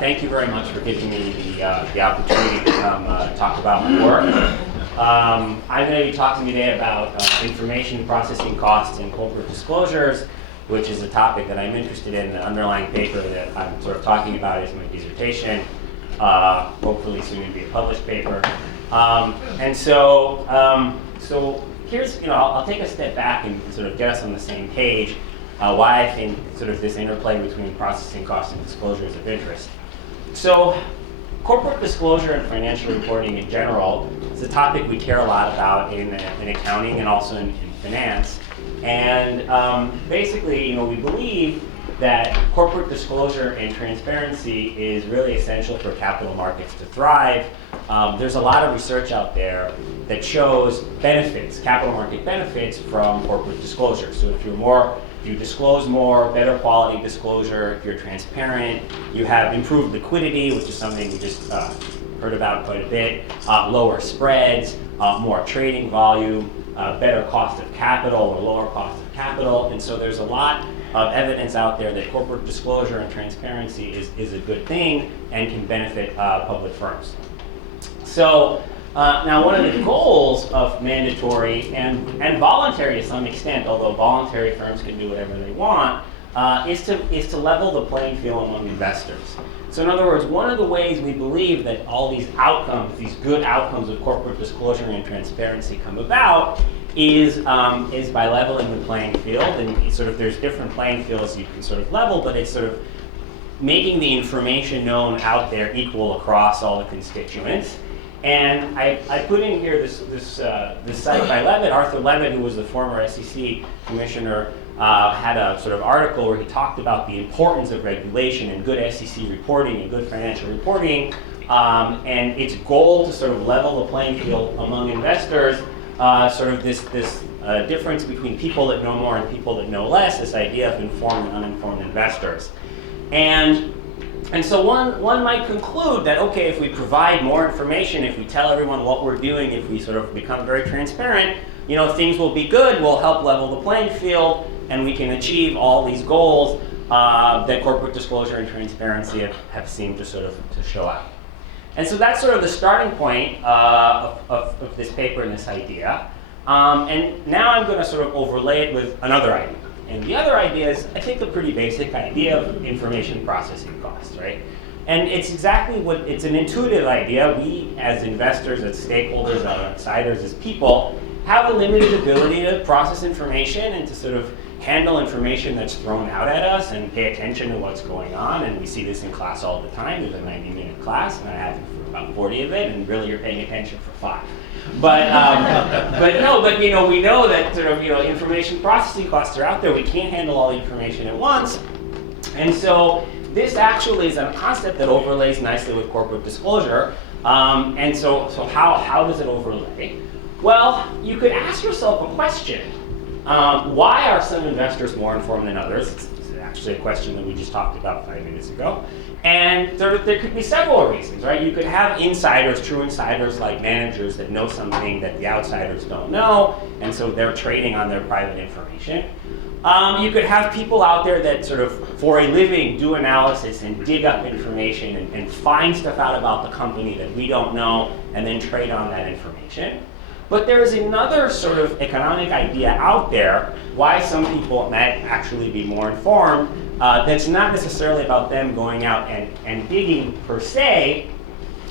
Thank you very much for giving me the opportunity to come talk about my work. I'm going to be talking today about information processing costs and corporate disclosures, which is a topic that I'm interested in. The underlying paper that I'm sort of talking about is my dissertation, hopefully soon to be a published paper. So here's, I'll take a step back and sort of get us on the same page. Why I think sort of this interplay between processing costs and disclosure is of interest. So corporate disclosure and financial reporting in general is a topic we care a lot about in accounting and also in finance. And basically, we believe that corporate disclosure and transparency is really essential for capital markets to thrive. There's a lot of research out there that shows benefits, capital market benefits from corporate disclosure. So if you disclose more, better quality disclosure, if you're transparent, you have improved liquidity, which is something we just heard about quite a bit, lower spreads, more trading volume, better cost of capital or lower cost of capital. And so there's a lot of evidence out there that corporate disclosure and transparency is a good thing and can benefit public firms. So now one of the goals of mandatory and voluntary to some extent, although voluntary firms can do whatever they want, is to level the playing field among investors. So in other words, one of the ways we believe that all these outcomes, these good outcomes of corporate disclosure and transparency come about is by leveling the playing field. And sort of there's different playing fields you can sort of level, but it's sort of making the information known out there equal across all the constituents. And I put in here this site by Levitt. Arthur Levitt, who was the former SEC commissioner, had a sort of article where he talked about the importance of regulation and good SEC reporting and good financial reporting, and its goal to sort of level the playing field among investors, sort of this difference between people that know more and people that know less, this idea of informed and uninformed investors. And so one might conclude that, okay, if we provide more information, if we tell everyone what we're doing, if we sort of become very transparent, things will be good, we'll help level the playing field, and we can achieve all these goals that corporate disclosure and transparency have seemed to sort of to show up. And so that's sort of the starting point of this paper and this idea. And now I'm going to sort of overlay it with another idea. And the other idea is, I think, a pretty basic idea of information processing costs, right? And it's exactly it's an intuitive idea. We, as investors, as stakeholders, as outsiders, as people, have a limited ability to process information and to sort of handle information that's thrown out at us and pay attention to what's going on. And we see this in class all the time. There's a 90-minute class, and I have for about 40 of it, and really you're paying attention for 5. But we know that sort of information processing costs are out there. We can't handle all the information at once, and so this actually is a concept that overlays nicely with corporate disclosure. And so how does it overlay? Well, you could ask yourself a question: why are some investors more informed than others? It's actually a question that we just talked about 5 minutes ago. And there could be several reasons, right? You could have insiders, true insiders like managers that know something that the outsiders don't know, and so they're trading on their private information. You could have people out there that sort of, for a living, do analysis and dig up information and find stuff out about the company that we don't know, and then trade on that information. But there's another sort of economic idea out there why some people might actually be more informed. That's not necessarily about them going out and digging per se.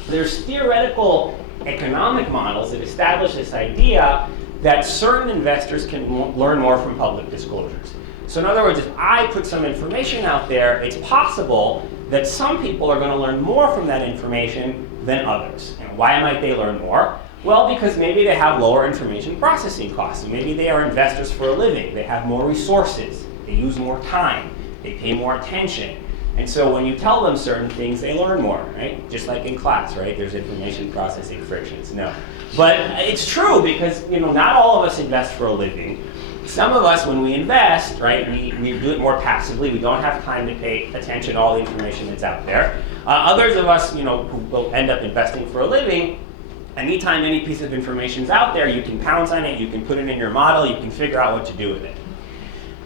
There's theoretical economic models that establish this idea that certain investors can learn more from public disclosures. So in other words, if I put some information out there, it's possible that some people are going to learn more from that information than others. And why might they learn more? Well, because maybe they have lower information processing costs. Maybe they are investors for a living. They have more resources. They use more time. They pay more attention. And so when you tell them certain things, they learn more, right? Just like in class, right? There's information processing frictions. No. But it's true because, not all of us invest for a living. Some of us, when we invest, right, we do it more passively. We don't have time to pay attention to all the information that's out there. Others of us, who will end up investing for a living, anytime any piece of information is out there, you can pounce on it, you can put it in your model, you can figure out what to do with it.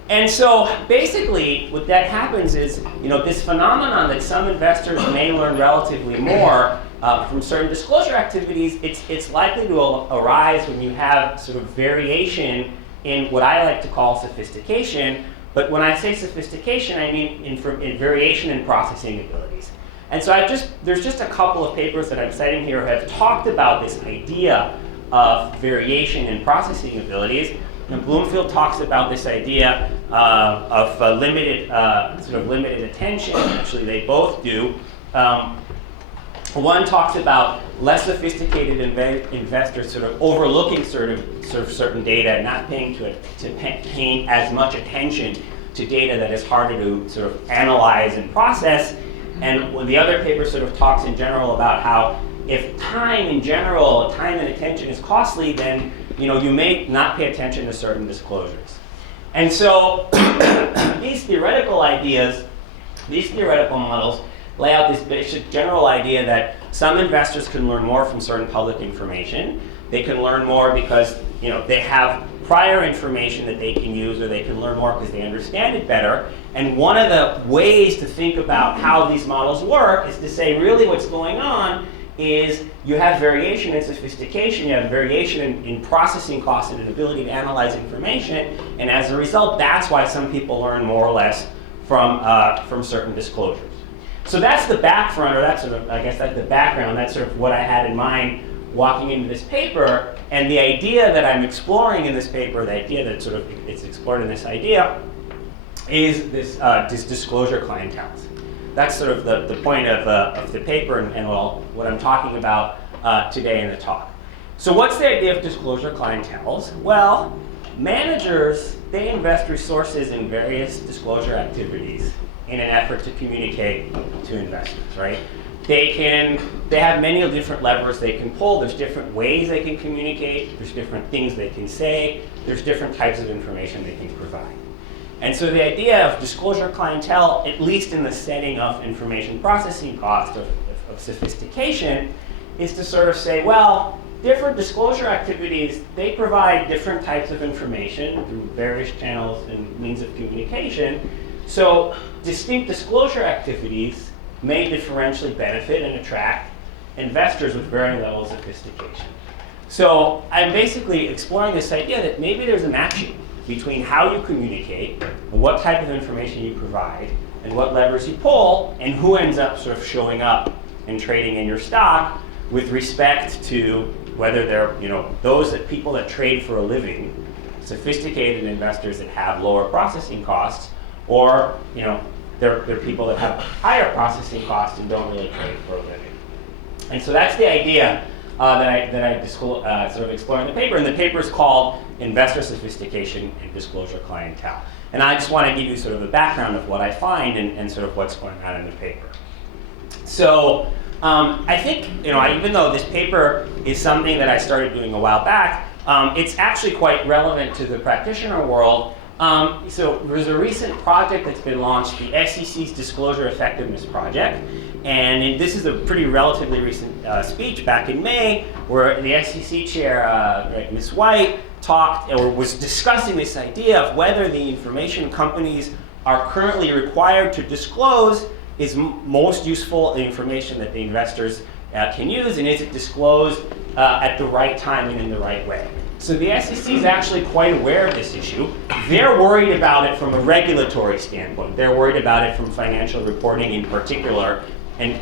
And so basically what that happens is, this phenomenon that some investors may learn relatively more from certain disclosure activities, it's likely to arise when you have sort of variation in what I like to call sophistication. But when I say sophistication, I mean in variation in processing abilities. And so there's just a couple of papers that I'm citing here have talked about this idea of variation in processing abilities. And Bloomfield talks about this idea of limited attention. Actually, they both do. One talks about less sophisticated investors sort of overlooking sort of certain data and not paying as much attention to data that is harder to sort of analyze and process. And the other paper sort of talks in general about how if time in general, time and attention is costly, then you may not pay attention to certain disclosures. And so these theoretical models lay out this basic general idea that some investors can learn more from certain public information. They can learn more because they have prior information that they can use, or they can learn more because they understand it better. And one of the ways to think about how these models work is to say really what's going on is you have variation in sophistication, you have variation in processing costs and an ability to analyze information, and as a result, that's why some people learn more or less from certain disclosures. So that's the background, or that's the background. That's sort of what I had in mind walking into this paper, and the idea that I'm exploring in this paper, the idea that sort of it's explored in this idea, is this disclosure clienteles. That's sort of the point of the paper and what I'm talking about today in the talk. So what's the idea of disclosure clienteles? Well, managers, they invest resources in various disclosure activities in an effort to communicate to investors, right? They have many different levers they can pull. There's different ways they can communicate. There's different things they can say. There's different types of information they can provide. And so the idea of disclosure clientele, at least in the setting of information processing cost, of sophistication, is to sort of say, well, different disclosure activities, they provide different types of information through various channels and means of communication. So distinct disclosure activities may differentially benefit and attract investors with varying levels of sophistication. So I'm basically exploring this idea that maybe there's a matching between how you communicate, and what type of information you provide, and what levers you pull, and who ends up sort of showing up and trading in your stock with respect to whether they're people that trade for a living, sophisticated investors that have lower processing costs, or they're people that have higher processing costs and don't really trade for a living. And so that's the idea that I sort of explore in the paper. And the paper is called Investor Sophistication and Disclosure Clientele. And I just want to give you sort of a background of what I find and sort of what's going on in the paper. So I think, even though this paper is something that I started doing a while back, it's actually quite relevant to the practitioner world. So there's a recent project that's been launched, the SEC's Disclosure Effectiveness Project. And this is a pretty relatively recent speech back in May, where the SEC chair, Ms. White, was discussing this idea of whether the information companies are currently required to disclose is most useful, the information that the investors can use, and is it disclosed at the right time and in the right way. So the SEC is actually quite aware of this issue. They're worried about it from a regulatory standpoint. They're worried about it from financial reporting in particular. And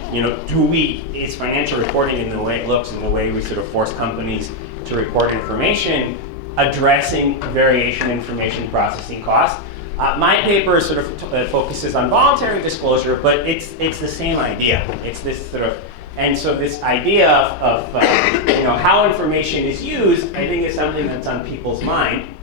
is financial reporting in the way it looks and the way we sort of force companies to report information addressing variation in information processing costs? My paper sort of focuses on voluntary disclosure, but it's the same idea. It's this sort of, and so this idea of how information is used, I think, is something that's on people's mind.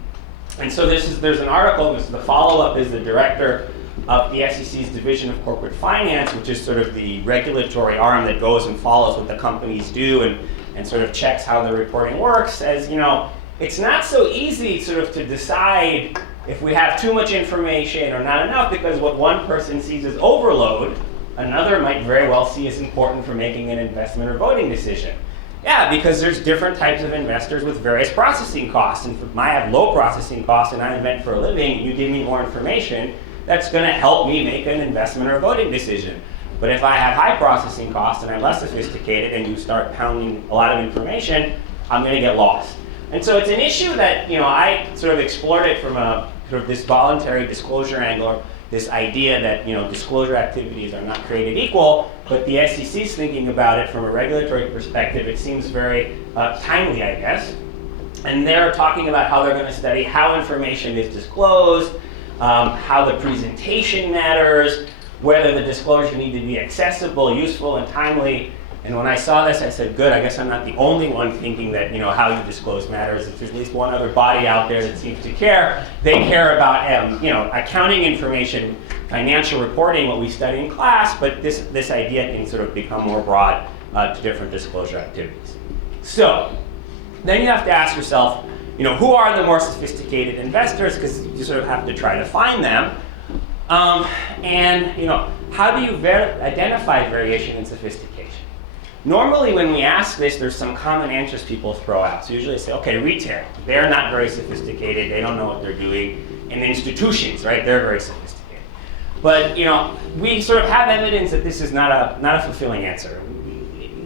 And so there's an article. The follow-up is the director of the SEC's Division of Corporate Finance, which is sort of the regulatory arm that goes and follows what the companies do and sort of checks how the reporting works, says, it's not so easy sort of to decide if we have too much information or not enough, because what one person sees as overload, another might very well see as important for making an investment or voting decision. Yeah, because there's different types of investors with various processing costs. And if I have low processing costs and I invent for a living, and you give me more information, that's going to help me make an investment or a voting decision. But if I have high processing costs and I'm less sophisticated and you start pounding a lot of information, I'm going to get lost. And so it's an issue that, I sort of explored it from a sort of this voluntary disclosure angle, or this idea that, disclosure activities are not created equal, but the SEC is thinking about it from a regulatory perspective. It seems very timely, I guess. And they're talking about how they're going to study how information is disclosed, how the presentation matters, whether the disclosure need to be accessible, useful, and timely. And when I saw this, I said, good, I guess I'm not the only one thinking that, how you disclose matters. If there's at least one other body out there that seems to care, they care about, accounting information, financial reporting, what we study in class, but this idea can sort of become more broad to different disclosure activities. So then you have to ask yourself, who are the more sophisticated investors? Because you sort of have to try to find them. How do you identify variation in sophistication? Normally when we ask this, there's some common answers people throw out. So usually they say, okay, retail, they're not very sophisticated, they don't know what they're doing. And institutions, right, they're very sophisticated. But we sort of have evidence that this is not a fulfilling answer.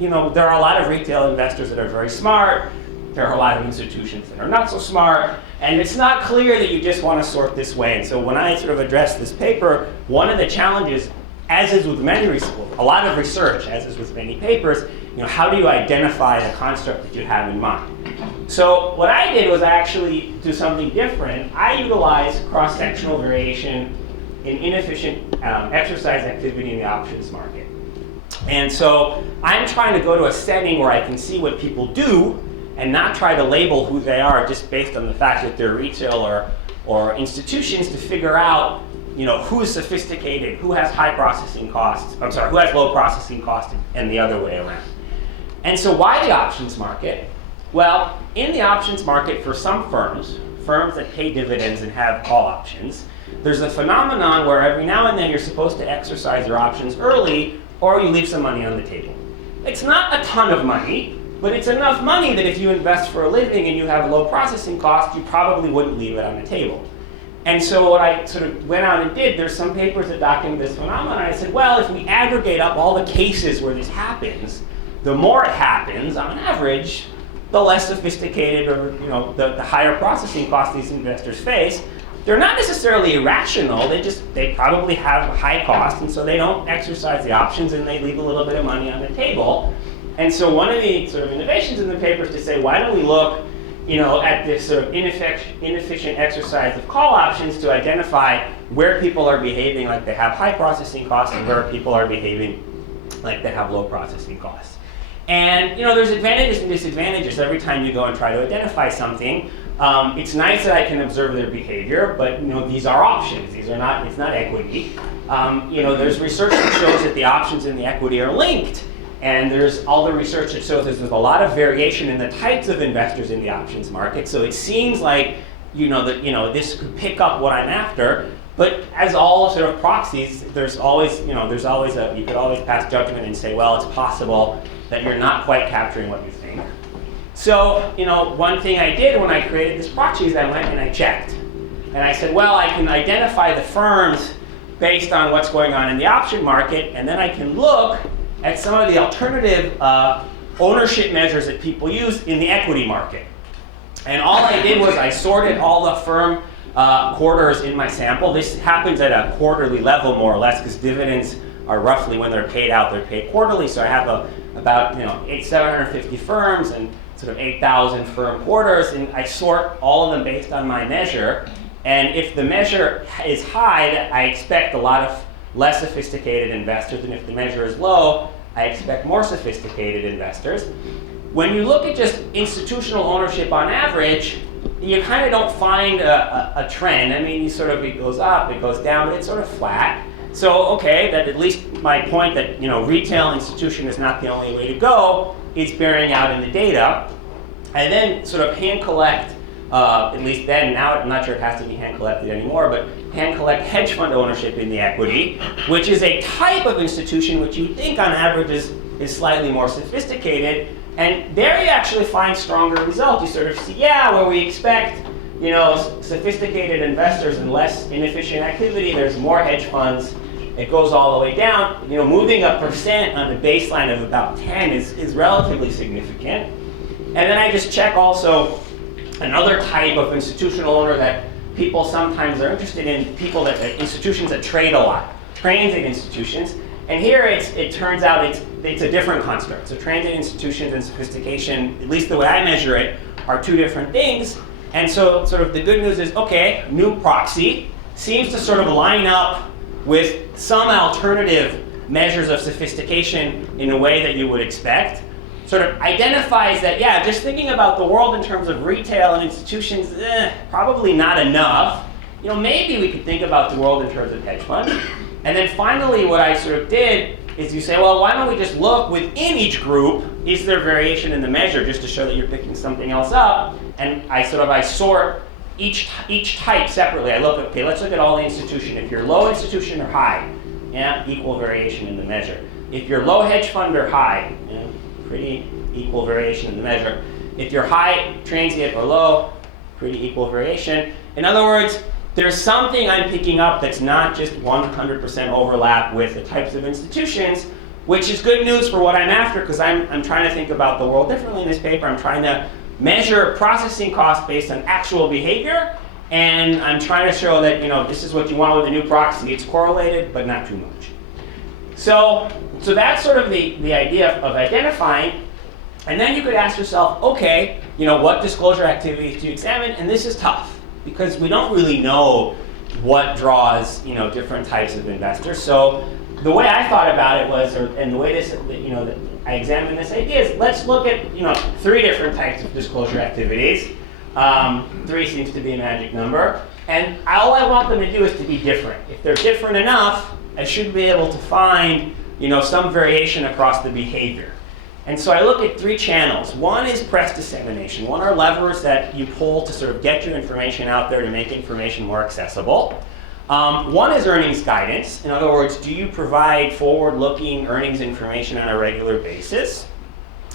There are a lot of retail investors that are very smart, there are a lot of institutions that are not so smart, and it's not clear that you just want to sort this way. And so when I sort of address this paper, one of the challenges, as is with a lot of research, as is with many papers, how do you identify the construct that you have in mind? So what I did was I actually do something different. I utilized cross-sectional variation in inefficient exercise activity in the options market. And so I'm trying to go to a setting where I can see what people do and not try to label who they are just based on the fact that they're retail or institutions, to figure out who is sophisticated, who has high processing costs, who has low processing costs, and the other way around. And so why the options market? Well, in the options market, for some firms that pay dividends and have call options, there's a phenomenon where every now and then you're supposed to exercise your options early, or you leave some money on the table. It's not a ton of money, but it's enough money that if you invest for a living and you have low processing costs, you probably wouldn't leave it on the table. And so what I sort of went out and did, there's some papers that document this phenomenon. I said, well, if we aggregate up all the cases where this happens, the more it happens, on average, the less sophisticated or the higher processing costs these investors face. They're not necessarily irrational. They probably have high costs, and so they don't exercise the options, and they leave a little bit of money on the table. And so one of the sort of innovations in the paper is to say, why don't we look at this sort of inefficient exercise of call options to identify where people are behaving like they have high processing costs and where people are behaving like they have low processing costs. And there's advantages and disadvantages every time you go and try to identify something. It's nice that I can observe their behavior, but these are options. It's not equity. There's research that shows that the options and the equity are linked. And there's all the research that shows there's a lot of variation in the types of investors in the options market. So it seems like, this could pick up what I'm after. But as all sort of proxies, you could always pass judgment and say, well, it's possible that you're not quite capturing what you think. So, one thing I did when I created this proxy is I went and I checked. And I said, well, I can identify the firms based on what's going on in the option market, and then I can look at some of the alternative ownership measures that people use in the equity market. And all I did was I sorted all the firm quarters in my sample. This happens at a quarterly level, more or less, because dividends are roughly, when they're paid out, they're paid quarterly. So I have about 750 firms and sort of 8,000 firm quarters, and I sort all of them based on my measure. And if the measure is high, I expect a lot of less sophisticated investors, and if the measure is low, I expect more sophisticated investors. When you look at just institutional ownership on average, you kind of don't find a trend. I mean, it goes up, it goes down, but it's sort of flat. So, okay, that at least my point that retail institution is not the only way to go is bearing out in the data. And then sort of hand collect, at least then, now I'm not sure it has to be hand collected anymore, but hand collect hedge fund ownership in the equity, which is a type of institution which you think on average is slightly more sophisticated. And there you actually find stronger results. You sort of see, yeah, where we expect, sophisticated investors and less inefficient activity, there's more hedge funds. It goes all the way down. Moving a percent on the baseline of about 10 is relatively significant. And then I just check also another type of institutional owner that people sometimes are interested in, institutions that trade a lot, transit institutions. And here it turns out it's a different construct. So transit institutions and sophistication, at least the way I measure it, are two different things. And so sort of the good news is, okay, new proxy seems to sort of line up with some alternative measures of sophistication in a way that you would expect. Sort of identifies that, yeah, just thinking about the world in terms of retail and institutions, probably not enough. Maybe we could think about the world in terms of hedge funds. And then finally, what I sort of did is you say, well, why don't we just look within each group, is there variation in the measure, just to show that you're picking something else up? And I sort each type separately. I look, okay, let's look at all the institution. If you're low institution or high, equal variation in the measure. If you're low hedge fund or high, pretty equal variation in the measure. If you're high transient or low, pretty equal variation. In other words, there's something I'm picking up that's not just 100% overlap with the types of institutions, which is good news for what I'm after, because I'm trying to think about the world differently in this paper. I'm trying to measure processing costs based on actual behavior, and I'm trying to show that this is what you want with a new proxy. It's correlated, but not too much. So that's sort of the idea of identifying, and then you could ask yourself, okay, what disclosure activities do you examine? And this is tough, because we don't really know what draws different types of investors. So the way I thought about it was, and the way that I examined this idea is, let's look at 3 different types of disclosure activities. 3 seems to be a magic number, and all I want them to do is to be different. If they're different enough, I should be able to find some variation across the behavior. And so I look at 3 channels. One is press dissemination. One are levers that you pull to sort of get your information out there to make information more accessible. One is earnings guidance. In other words, do you provide forward-looking earnings information on a regular basis?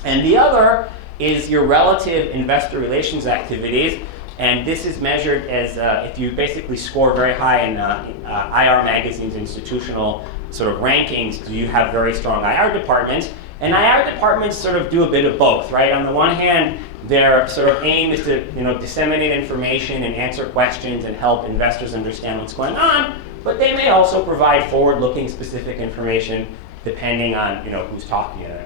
And the other is your relative investor relations activities. And this is measured as if you basically score very high in IR Magazine's institutional sort of rankings, do you have very strong IR departments? And IR departments sort of do a bit of both, right? On the one hand, their sort of aim is to disseminate information and answer questions and help investors understand what's going on, but they may also provide forward-looking specific information depending on who's talking to them.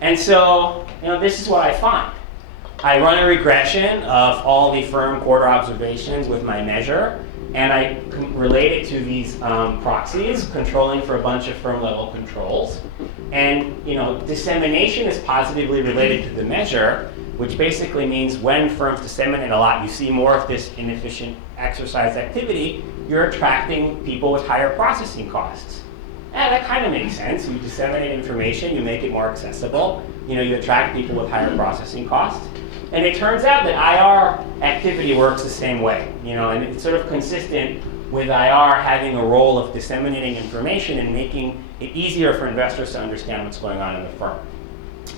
And so this is what I find. I run a regression of all the firm quarter observations with my measure, and I relate it to these proxies controlling for a bunch of firm level controls. And dissemination is positively related to the measure, which basically means when firms disseminate a lot, you see more of this inefficient exercise activity, you're attracting people with higher processing costs. That kind of makes sense. You disseminate information, you make it more accessible, you attract people with higher processing costs. And it turns out that IR activity works the same way, and it's sort of consistent with IR having a role of disseminating information and making it easier for investors to understand what's going on in the firm.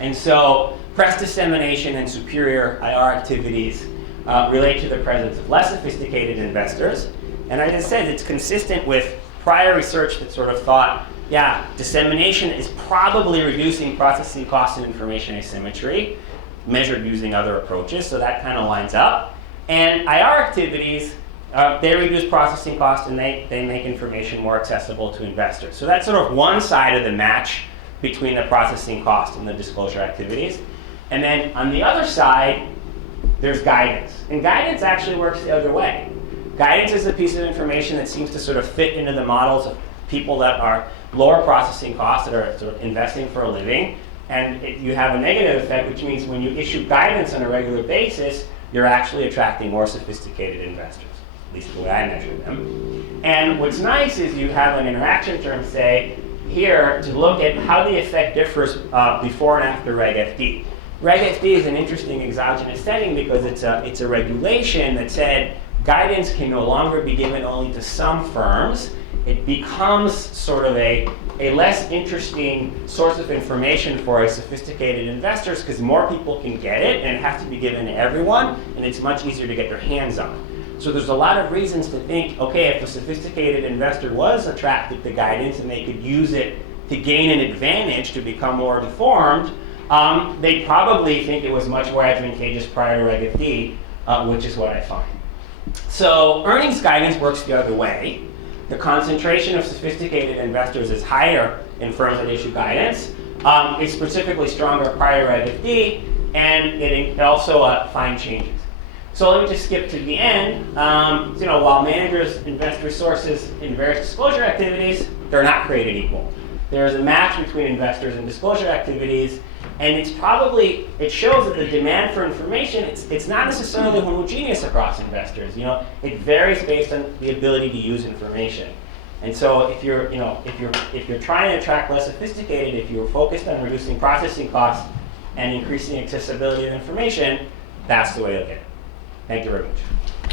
And so press dissemination and superior IR activities relate to the presence of less sophisticated investors. And as I said, it's consistent with prior research that sort of thought, yeah, dissemination is probably reducing processing costs and information asymmetry, measured using other approaches, so that kind of lines up. And IR activities, they reduce processing costs and they make information more accessible to investors. So that's sort of one side of the match between the processing cost and the disclosure activities. And then on the other side, there's guidance. And guidance actually works the other way. Guidance is a piece of information that seems to sort of fit into the models of people that are lower processing costs, that are sort of investing for a living. And you have a negative effect, which means when you issue guidance on a regular basis, you're actually attracting more sophisticated investors, at least the way I measure them. And what's nice is you have an interaction term, say, here to look at how the effect differs before and after Reg FD. Reg FD is an interesting exogenous setting because it's a regulation that said guidance can no longer be given only to some firms, it becomes sort of a less interesting source of information for a sophisticated investors because more people can get it and it has to be given to everyone and it's much easier to get their hands on. So there's a lot of reasons to think, okay, if a sophisticated investor was attracted to guidance and they could use it to gain an advantage to become more informed, they probably think it was much more advantageous prior to Reg FD, which is what I find. So earnings guidance works the other way. The concentration of sophisticated investors is higher in firms that issue guidance. It's specifically stronger prior to Reg FD, and it also find changes. So let me just skip to the end. While managers invest resources in various disclosure activities, they're not created equal. There is a match between investors and disclosure activities, and it shows that the demand for information, it's not necessarily homogeneous across investors. It varies based on the ability to use information. And so if you're trying to attract less sophisticated, if you're focused on reducing processing costs and increasing accessibility of information, that's the way to get it. Thank you very much.